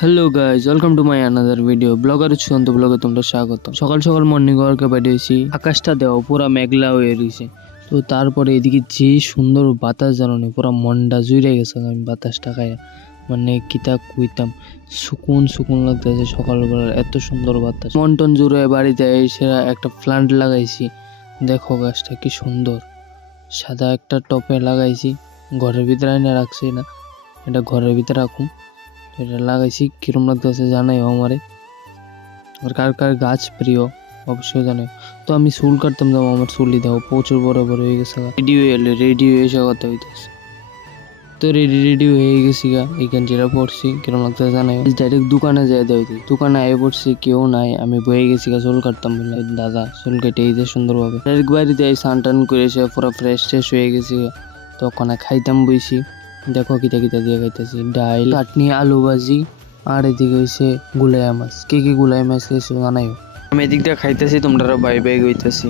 Hello guys welcome to my another video blogger Sushant ব্লগে তোমরা স্বাগত সকাল সকাল মর্নিং ওয়ার্কে বেরিয়েছি আকাশটা দেওয়া পুরা মেঘলা হয়ে রয়েছে তো তারপরে এদিকে যে সুন্দর বাতাস জানো না পুরা মনটা জুড়ে গেছে আমি বাতাসটা খাই মানে কিতা কইতাম সুকুন সুকুন লাগতেছে সকালবেলা এত সুন্দর বাতাস মন টন জুড়ে বাড়িতে এসে একটা প্লান্ট লাগাইছি দেখো গাছটা কি সুন্দর সাদা একটা টপে লাগাইছি ঘরের ভিতরে এনে রাখছি না এটা ঘরের ভিতরে রাখুন এটা লাগাইছি, কিরম লাগতেছে জানাই আমারে। আর কার কার গাছ প্রিয়, অবশ্যই জানাই তো আমি চুল কাটতাম যাব আমার চুলই দাও প্রচুর বড় বড় হয়ে গেছে রেডি হয়ে এলে রেডি হয়ে এসে কথা হইতেছে। তো রেডি রেডি হয়ে গেছি গা এই গেঞ্জিটা পড়ছি, কিরম লাগতেছে জানাই ডাইরেক্ট দোকানে যাই দেয় দোকানে আয় পড়ছি, কেউ নাই, আমি বয়ে গেছি গা, চুল কাটতাম বলে। দাদা, চুল কেটে এই যে সুন্দরভাবে। ডাইরেক্ট বাড়িতে এই সান টান করে এসে পুরো ফ্রেশ ট্রেশ হয়ে গেছি গা। তো ওখানে খাইতাম বইছি। দেখো কিতা কিতা দিয়ে খাইতেছি। ডাইল, চাটনি, আলু ভাজি, আর এদিকে হয়েছে গুলাই মাছ। কে কি গুলাই মাছ খাইছো জানাইও? আমি এদিক দিয়ে খাইতেছি তোমরা বাই বাই গইতেছি।